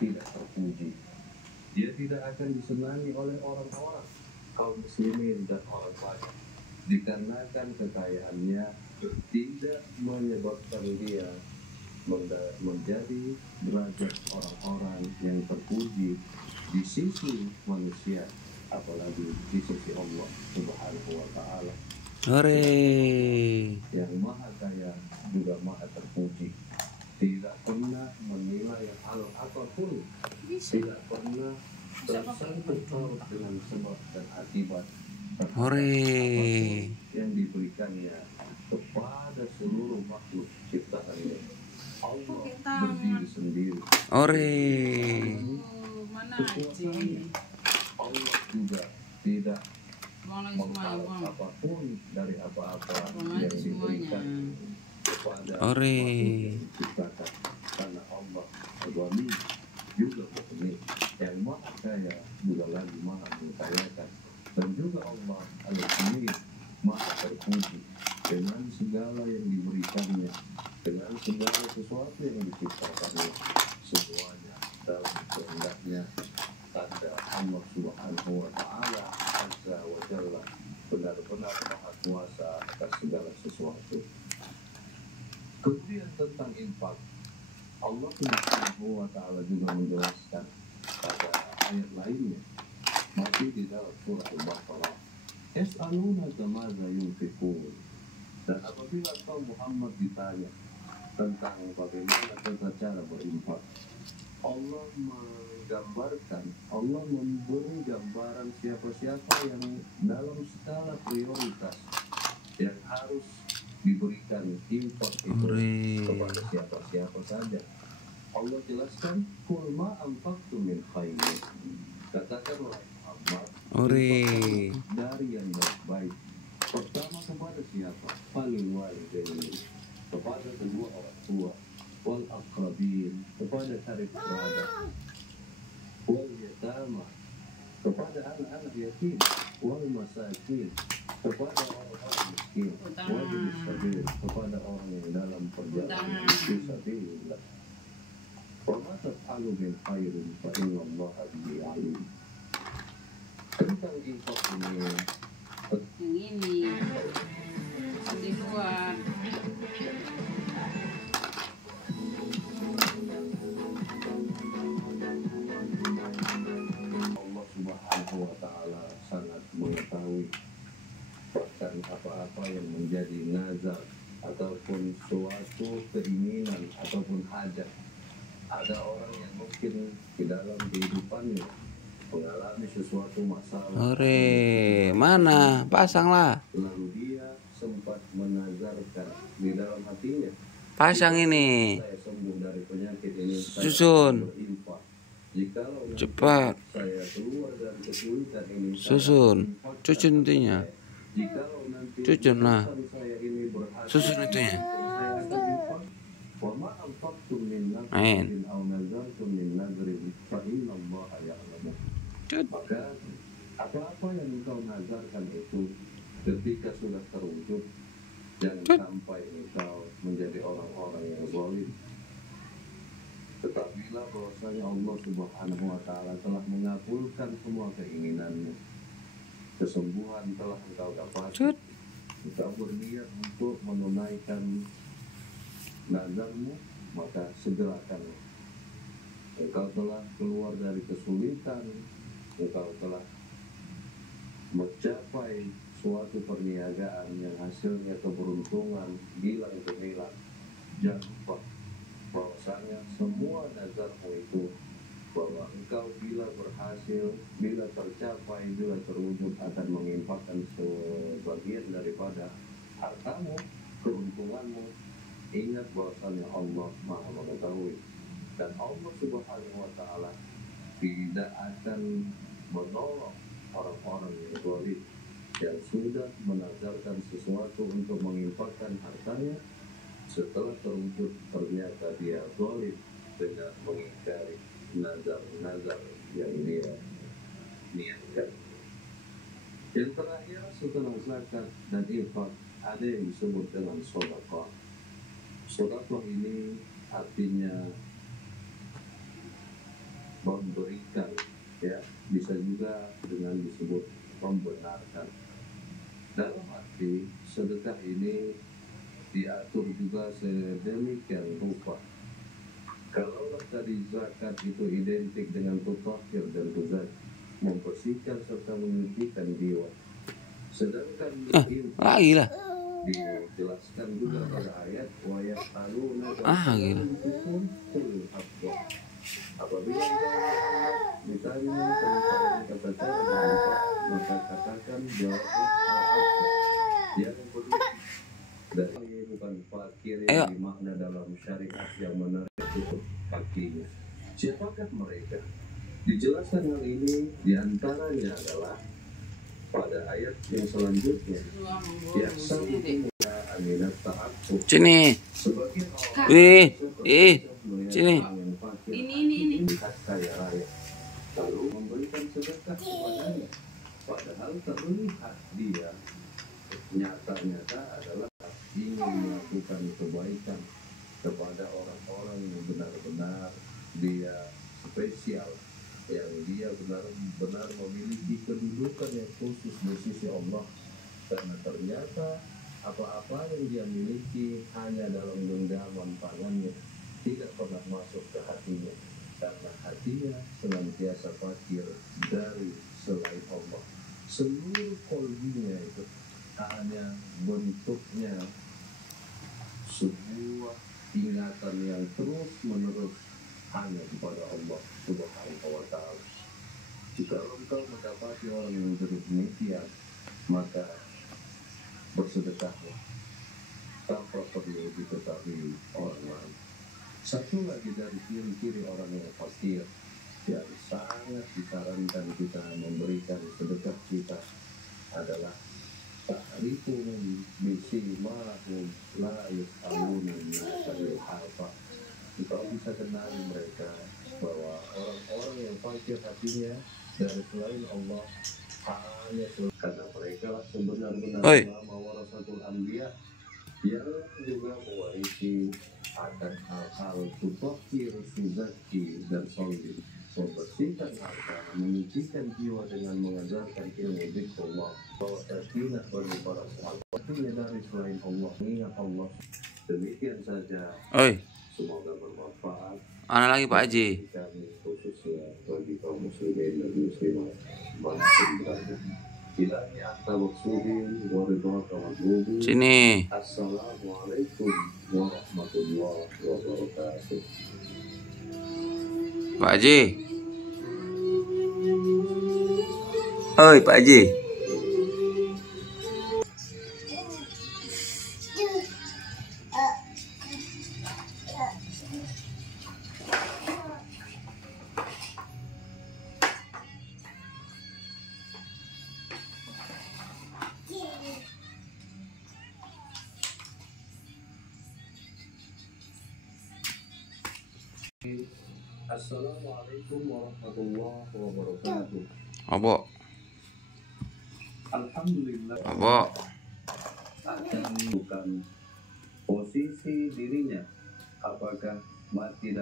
tidak terpuji. Dia tidak akan disenangi oleh orang-orang, kaum muslimin dan orang banyak, dikarenakan kekayaannya tidak menyebabkan dia menjadi derajat orang-orang yang terpuji di sisi manusia, apalagi di sisi Allah Subhanahu wa Ta'ala. Hore. Yang maha kaya juga maha terpuji, tidak pernah menilai hal apapun, tidak pernah tersangkut paut dengan sebab dan akibat yang diberikannya kepada seluruh makhluk ciptaannya. Allah berdiri sendiri. Kekuasaannya. Allah juga tidak mengharap apapun dari apa-apa yang diberikan kepada makhluk yang diciptakan, karena Allah Al-Ghani juga Mu'min, yang maha kaya juga lagi maha mengkayakan, dan juga Allah Al-Ghani maha terpuji dengan segala yang diberikannya, dengan segala sesuatu yang diciptakannya, semuanya dalam kehendaknya. Tanda Allah Subhanahu wa Ta'ala Azza wa Jalla benar-benar maha kuasa atas segala sesuatu. Kemudian tentang infak, Allah Subhanahu wa Ta'ala juga menjelaskan pada ayat lainnya, masih di dalam surah Al-Baqarah, Yas'alunaka madza yunfiqun. Dan apabila kau Muhammad ditanya tentang bagaimana tata cara berinfak, Allah menggambarkan, Allah memberi gambaran siapa-siapa yang dalam skala prioritas yang harus diberikan infak itu kepada siapa-siapa saja. Allah jelaskan, Qul ma anfaqtum min khairin. Katakanlah Muhammad, dari yang baik-baik. Pertama kepada siapa? Falil walidaini, kepada kedua orang tua, wal aqrabin, kepada karib kerabat, wal yatama, kepada anak-anak yatim, wal masakin, kepada orang-orang miskin, wal sabil, kepada orang yang dalam perjalanan fisabilillah. Wa ma taf'alu min khairin fa inna Allaha bihi alim. Tentang infak ini, di luar. Allah Subhanahu wa Ta'ala sangat mengetahui bahkan apa-apa yang menjadi nazar ataupun suatu keinginan ataupun hajat. Ada orang yang mungkin di dalam kehidupannya mengalami sesuatu masalah. Mana? Pasanglah. Lalu dia sempat menazarkan di dalam hatinya, pasang ini. Saya sembuh dari penyakit ini, susun. Jikalau cepat. Saya keluar dari kesulitan ini, susun. Cucun intinya. Jikalau nanti cucun lah. Saya ini berhasil, susun intinya. Amin. Maka apa-apa yang engkau nazarkan itu ketika sudah terwujud, jangan sampai engkau menjadi orang-orang yang zalim. Ketahuilah bahwasanya Allah Subhanahu wa Ta'ala telah mengabulkan semua keinginanmu. Kesembuhan telah engkau dapatkan. Engkau berniat untuk menunaikan nazarmu, maka segerakanlah. Engkau telah keluar dari kesulitan, engkau telah mencapai suatu perniagaan yang hasilnya keberuntungan gilang gemilang. Jangan lupa bahwasanya semua nazarmu itu, bahwa engkau bila berhasil, bila tercapai, bila terwujud akan menginfakkan sebagian daripada hartamu, keuntunganmu. Ingat bahwasanya Allah Maha mengetahui, dan Allah Subhanahu wa Ta'ala tidak akan menolong orang-orang yang zalim yang sudah menazarkan sesuatu untuk menginfakkan hartanya, setelah terwujud ternyata dia zalim dengan mengingkari nazar-nazar yang dia niatkan. Yang terakhir setelah zakat dan infak, ada yang disebut dengan sedekah. Sedekah ini artinya memberikan, ya, bisa juga dengan disebut membenarkan. Dalam arti sedekah ini diatur juga sedemikian rupa. Kalau tadi zakat itu identik dengan tutahhir dan tuzakki, membersihkan serta menyucikan jiwa. Sedangkan lagi lah. dijelaskan juga pada ayat wa yas'aluna Gila. apabila ditanya tentang kata cara maka katakan jawabnya yang kedua dari bukan fakir yang dimakna dalam syariat yang menarik tutup kakinya. Siapakah mereka? Dijelaskan hal ini diantaranya adalah pada ayat yang selanjutnya, yang satunya aminat ta'aqqub. Sini. Sini. Ini. Kaya raya. Lalu memberikan sedekah kepadanya. Padahal terlihat dia nyata-nyata adalah ingin melakukan kebaikan kepada orang-orang yang benar-benar dia spesial, yang dia benar-benar memiliki kedudukan yang khusus di sisi Allah, karena ternyata apa-apa yang dia miliki hanya dalam genggaman tangannya, tidak pernah masuk ke hatinya, karena hatinya senantiasa fakir dari selain Allah. Seluruh kolbinya itu hanya bentuknya sebuah ingatan yang terus menerus hanya kepada Allah Subhanahu wa Ta'ala. Jika engkau mendapati orang yang demikian, maka bersedekahlah tanpa perlu diketahui orang lain. Satu lagi dari ciri-ciri orang yang fakir yang sangat disarankan kita memberikan sedekah kita adalah ta'rifuhum bisimahum la yus'aluna an-nasa ilhafa. Engkau bisa kenali mereka bahwa orang-orang yang fakir hatinya dari selain Allah hanya karena mereka lah sebenar-benar ulama warasatul anbiya yang juga mewarisi akan hal-hal tutahhir, tuzakki dan sholih, membersihkan harta, menyucikan jiwa dengan mengajarkan ilmu zikrullah, bahwa sakinah bagi para sahabat artinya dari selain Allah, mengingat Allah. Demikian saja. Semoga bermanfaat. Mana lagi Pak Haji? Kami khususnya bagi kaum muslimin dan muslimat manapun berada. Ilahi anta maksudin wa ridwaka madlubu. Sini. Assalamualaikum warahmatullahi wabarakatuh. Pak Haji. Oi Pak Haji. Assalamualaikum warahmatullahi wabarakatuh. Apa? Alhamdulillah. Apa? Bukan posisi dirinya, apakah mati